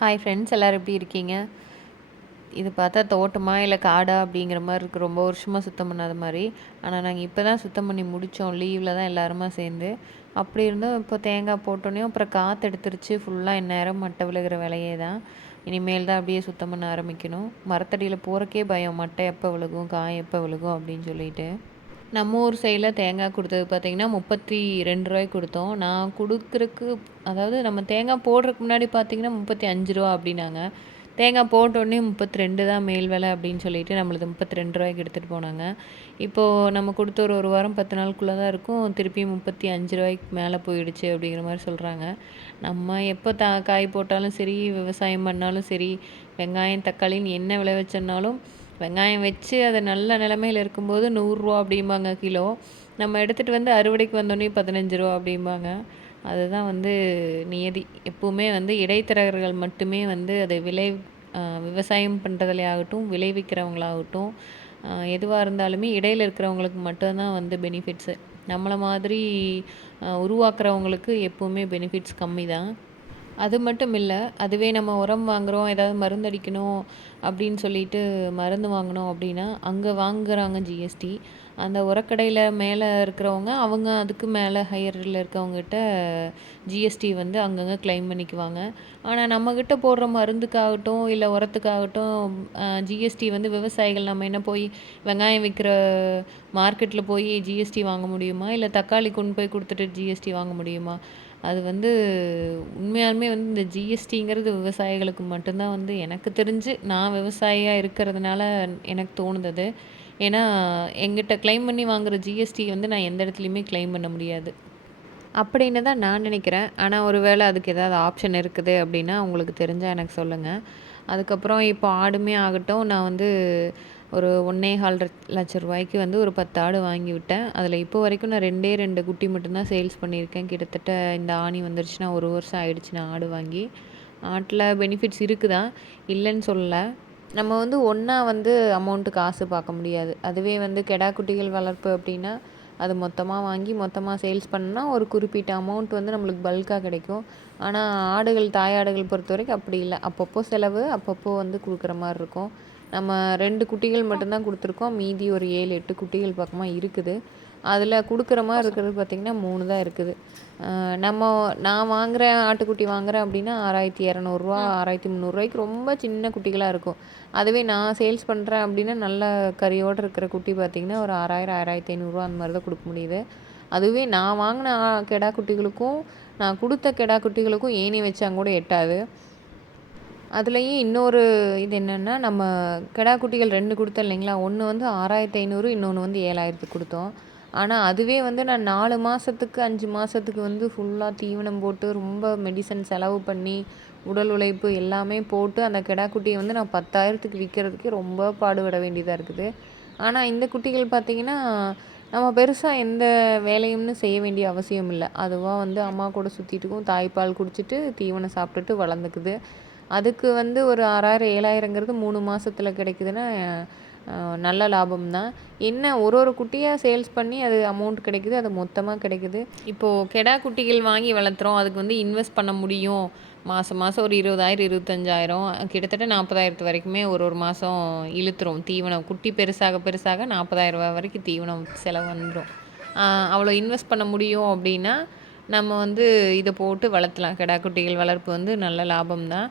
Hi friends எல்லோரும் எப்படி இருக்கீங்க? இது பார்த்தா தோட்டமா இல்லை காடா அப்படிங்கிற மாதிரி இருக்குது ரொம்ப வருஷமாக சுத்தம் பண்ணாத மாதிரி. ஆனால் நாங்கள் இப்போ தான் சுத்தம் பண்ணி முடித்தோம் லீவில் தான் எல்லாருமா சேர்ந்து. அப்படி இருந்தும் இப்போ தேங்காய் போட்டோன்னே அப்புறம் காற்று எடுத்துருச்சு. ஃபுல்லாக இந்நேரம் மட்டை விழுகிற வேலையே தான். இனிமேல் தான் அப்படியே சுத்தம் பண்ண ஆரம்பிக்கணும். மரத்தடியில் போகிறக்கே பயம். மட்டை எப்போ விழுகும் காய் எப்போ விழுகும் அப்படின்னு சொல்லிட்டு. நம்ம ஊர் சைடில் தேங்காய் கொடுத்தது பார்த்திங்கன்னா முப்பத்தி ரெண்டு ரூபாய்க்கு கொடுத்தோம். நான் கொடுக்குறக்கு அதாவது நம்ம தேங்காய் போடுறதுக்கு முன்னாடி பார்த்திங்கன்னா முப்பத்தி அஞ்சு ரூபா அப்படின்னாங்க. தேங்காய் போட்டோடனே முப்பத்தி ரெண்டு தான் மேல் விலை அப்படின்னு சொல்லிட்டு நம்மளது முப்பத்தி ரெண்டு ரூபாய்க்கு எடுத்துகிட்டு போனாங்க. இப்போது நம்ம கொடுத்த ஒரு ஒரு வாரம் பத்து நாளுக்குள்ளே தான் இருக்கும். திருப்பி முப்பத்தி அஞ்சு ரூபாய்க்கு மேலே போயிடுச்சு அப்படிங்கிற மாதிரி சொல்கிறாங்க நம்ம எப்போ த காய் போட்டாலும் சரி விவசாயம் பண்ணாலும் சரி வெங்காயம் தக்காளின்னு என்ன விளைவிச்சோன்னாலும் வெங்காயம் வச்சு அதை நல்ல நிலமையில் இருக்கும்போது நூறுரூவா அப்படிம்பாங்க கிலோ. நம்ம எடுத்துகிட்டு வந்து அறுவடைக்கு வந்தோடனே பதினஞ்சு ரூபா அப்படிம்பாங்க. அதுதான் வந்து நியதி. எப்போவுமே வந்து இடைத்தரகர்கள் மட்டுமே வந்து அதை விளை விவசாயம் பண்ணுறதுலே ஆகட்டும் விளைவிக்கிறவங்களாகட்டும் எதுவாக இருந்தாலுமே இடையில் இருக்கிறவங்களுக்கு மட்டும்தான் வந்து பெனிஃபிட்ஸு நம்மளை மாதிரி உருவாக்குறவங்களுக்கு எப்போவுமே பெனிஃபிட்ஸ் கம்மி தான் அது மட்டும் இல்லை அதுவே நம்ம உரம் வாங்குகிறோம் ஏதாவது மருந்து அடிக்கணும் அப்படின்னு சொல்லிட்டு மருந்து வாங்கினோம் அப்படின்னா அங்கே வாங்குகிறாங்க ஜிஎஸ்டி அந்த உரக்கடையில் மேலே இருக்கிறவங்க அவங்க அதுக்கு மேலே ஹையரில் இருக்கவங்ககிட்ட ஜிஎஸ்டி வந்து அங்கங்கே கிளைம் பண்ணிக்குவாங்க. ஆனால் நம்மக்கிட்ட போடுற மருந்துக்காகட்டும் இல்லை உரத்துக்காகட்டும் ஜிஎஸ்டி வந்து விவசாயிகள் நம்ம என்ன போய் வெங்காயம் விற்கிற மார்க்கெட்டில் போய் ஜிஎஸ்டி வாங்க முடியுமா? இல்லை தக்காளி கொண்டு போய் கொடுத்துட்டு ஜிஎஸ்டி வாங்க முடியுமா? அது வந்து உண்மையாலுமே வந்து இந்த ஜிஎஸ்டிங்கிறது விவசாயிகளுக்கு மட்டும்தான் வந்து எனக்கு தெரிஞ்சு நான் விவசாயியாக இருக்கிறதுனால எனக்கு தோணுது ஏன்னா எங்கிட்ட கிளைம் பண்ணி வாங்குகிற ஜிஎஸ்டி வந்து நான் எந்த இடத்துலையுமே கிளைம் பண்ண முடியாது. அப்படின்னு தான் நான் நினைக்கிறேன். ஆனால் ஒரு வேளை அதுக்கு ஏதாவது ஆப்ஷன் இருக்குது அப்படின்னா உங்களுக்கு தெரிஞ்சால் எனக்கு சொல்லுங்கள் அதுக்கப்புறம் இப்போ ஆடுமே ஆகட்டும் நான் வந்து ஒரு ஒன்றே கால் லட்ச ரூபாய்க்கு வந்து ஒரு பத்து ஆடு வாங்கி விட்டேன். அதில் இப்போ வரைக்கும் நான் ரெண்டே ரெண்டு குட்டி மட்டும்தான் சேல்ஸ் பண்ணியிருக்கேன். கிட்டத்தட்ட இந்த ஆணி வந்துருச்சுன்னா ஒரு வருஷம் ஆயிடுச்சு நான் ஆடு வாங்கி. ஆட்டில் பெனிஃபிட்ஸ் இருக்குதா? இல்லைன்னு சொல்லலை. நம்ம வந்து ஒன்றா வந்து அமௌண்ட்டு காசு பார்க்க முடியாது. அதுவே வந்து கெடா குட்டிகள் வளர்ப்பு அப்படின்னா அது மொத்தமாக வாங்கி மொத்தமாக சேல்ஸ் பண்ணால் ஒரு குறிப்பிட்ட அமௌண்ட் வந்து நம்மளுக்கு பல்காக கிடைக்கும். ஆனால் ஆடுகள் தாயாடுகள் பொறுத்த வரைக்கும் அப்படி இல்லை. அப்பப்போ செலவு அப்பப்போ வந்து கொடுக்குற மாதிரி இருக்கும். நம்ம ரெண்டு குட்டிகள் மட்டும்தான் கொடுத்துருக்கோம். மீதி ஒரு ஏழு எட்டு குட்டிகள் பக்கமாக இருக்குது. அதில் கொடுக்குற மாதிரி இருக்கிறது பார்த்திங்கன்னா மூணு தான் இருக்குது. நம்ம நான் வாங்குகிறேன் ஆட்டுக்குட்டி வாங்குகிறேன் அப்படின்னா ஆறாயிரத்தி இரநூறுவா ஆறாயிரத்தி முந்நூறுரூவாய்க்கு ரொம்ப சின்ன குட்டிகளாக இருக்கும். அதுவே நான் சேல்ஸ் பண்ணுறேன் அப்படின்னா நல்ல கறியோடு இருக்கிற குட்டி பார்த்திங்கன்னா ஒரு ஆறாயிரம் ஆறாயிரத்தி ஐநூறுரூவா அந்த மாதிரி தான் கொடுக்க முடியுது. அதுவே நான் வாங்கின கெடா குட்டிகளுக்கும் நான் கொடுத்த கெடா குட்டிகளுக்கும் ஏணி வச்சாங்க கூட எட்டாது. அதுலேயும் இன்னொரு இது என்னென்னா நம்ம கிடா குட்டிகள் ரெண்டு கொடுத்தோம் இல்லைங்களா? ஒன்று வந்து ஆறாயிரத்தி ஐநூறு இன்னொன்று வந்து ஏழாயிரத்துக்கு கொடுத்தோம். ஆனால் அதுவே வந்து நான் நாலு மாதத்துக்கு அஞ்சு மாதத்துக்கு வந்து ஃபுல்லாக தீவனம் போட்டு ரொம்ப மெடிசன் செலவு பண்ணி உடல் உழைப்பு எல்லாமே போட்டு அந்த கிடா குட்டியை வந்து நான் பத்தாயிரத்துக்கு விற்கிறதுக்கே ரொம்ப பாடுபட வேண்டியதாக இருக்குது. ஆனால் இந்த குட்டிகள் பார்த்திங்கன்னா நம்ம பெருசாக எந்த வேலையும்னு செய்ய வேண்டிய அவசியம் இல்லை அதுவாக வந்து அம்மா கூட சுற்றிட்டுக்கும் தாய்ப்பால் குடிச்சிட்டு தீவனம் சாப்பிட்டுட்டு வளர்ந்துக்குது. அதுக்கு வந்து ஒரு ஆறாயிரம் ஏழாயிரங்கிறது மூணு மாதத்துல கிடைக்குதுன்னா நல்ல லாபம் தான் என்ன ஒரு ஒரு குட்டியாக சேல்ஸ் பண்ணி அது அமௌண்ட் கிடைக்குது அது மொத்தமாக கிடைக்குது. இப்போது கெடா குட்டிகள் வாங்கி வளர்த்துறோம். அதுக்கு வந்து இன்வெஸ்ட் பண்ண முடியும். மாதம் மாதம் ஒரு இருபதாயிரம் இருபத்தஞ்சாயிரம் கிட்டத்தட்ட நாற்பதாயிரத்து வரைக்குமே ஒரு ஒரு மாதம் இழுத்துரும் தீவனம். குட்டி பெருசாக பெருசாக நாற்பதாயிரம் ரூபா வரைக்கும் தீவனம் செலவு வந்துடும் அவ்வளோ இன்வெஸ்ட் பண்ண முடியும் அப்படின்னா நம்ம வந்து இதை போட்டு வளர்த்தலாம். கெடா குட்டிகள் வளர்ப்பு வந்து நல்ல லாபம் தான்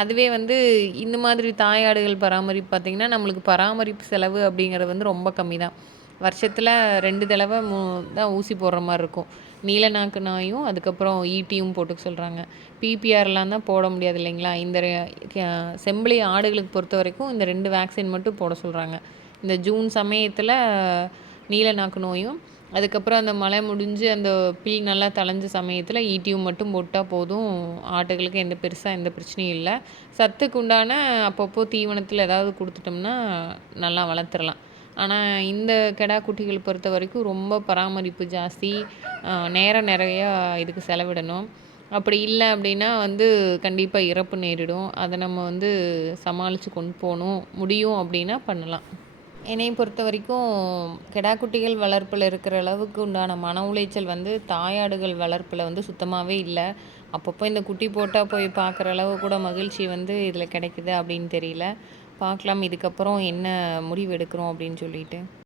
அதுவே வந்து இந்த மாதிரி தாயாடுகள் பராமரிப்பு பார்த்திங்கன்னா நம்மளுக்கு பராமரிப்பு செலவு அப்படிங்கிறது வந்து ரொம்ப கம்மி தான் வருஷத்தில் ரெண்டு தடவை மூ தான் ஊசி போடுற மாதிரி இருக்கும். நீல நாக்கு நாயும் அதுக்கப்புறம் ஈட்டியும் போட்டுக்க சொல்கிறாங்க பிபிஆர்லாம் தான் போட முடியாது இல்லைங்களா? இந்த செம்பிளி ஆடுகளுக்கு பொறுத்த வரைக்கும் இந்த ரெண்டு வேக்சின் மட்டும் போட சொல்கிறாங்க இந்த ஜூன் சமயத்தில் நீல நாக்கு நோயும் அதுக்கப்புறம் அந்த மழை முடிஞ்சு அந்த பில் நல்லா தளைஞ்ச சமயத்தில் ஈட்டியும் மட்டும் போட்டால் போதும். ஆட்டுகளுக்கு எந்த பெருசாக எந்த பிரச்சனையும் இல்லை. சத்துக்கு உண்டான அப்பப்போ தீவனத்தில் ஏதாவது கொடுத்துட்டோம்னா நல்லா வளர்த்துடலாம் ஆனால் இந்த கெடா குட்டிகள் பொறுத்த வரைக்கும் ரொம்ப பராமரிப்பு ஜாஸ்தி. நேரம் நிறையா இதுக்கு செலவிடணும். அப்படி இல்லை அப்படின்னா வந்து கண்டிப்பாக இறப்பு நேரிடும். அதை நம்ம வந்து சமாளித்து கொண்டு போகணும் முடியும் அப்படின்னா பண்ணலாம். என்னை பொறுத்த வரைக்கும் கிடாக்குட்டிகள் வளர்ப்பில் இருக்கிற அளவுக்கு உண்டான மன உளைச்சல் வந்து தாயாடுகள் வளர்ப்பில் வந்து சுத்தமாகவே இல்லை. அப்பப்போ இந்த குட்டி போட்டால் போய் பார்க்குற அளவு கூட மகிழ்ச்சி வந்து இதில் கிடைக்குது அப்படின்னு தெரியல. பார்க்கலாம் இதுக்கப்புறம் என்ன முடிவு எடுக்கிறோம் அப்படின்னு சொல்லிட்டு.